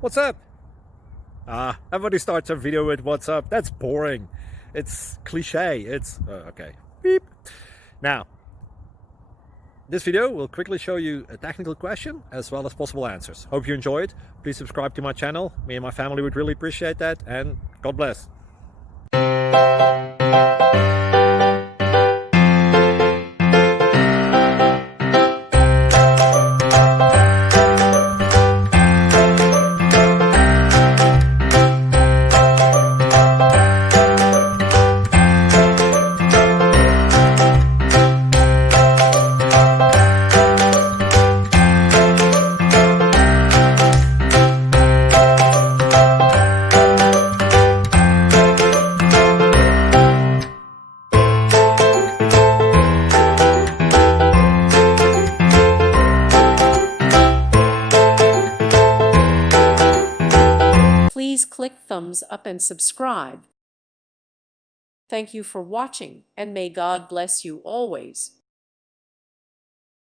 What's up? Everybody starts a video with what's up. That's boring. It's cliche. It's okay. Beep. Now, this video will quickly show you a technical question as well as possible answers. Hope you enjoy it. Please subscribe to my channel. Me and my family would really appreciate that, and God bless. Please click thumbs up and subscribe. Thank you for watching, and may God bless you always.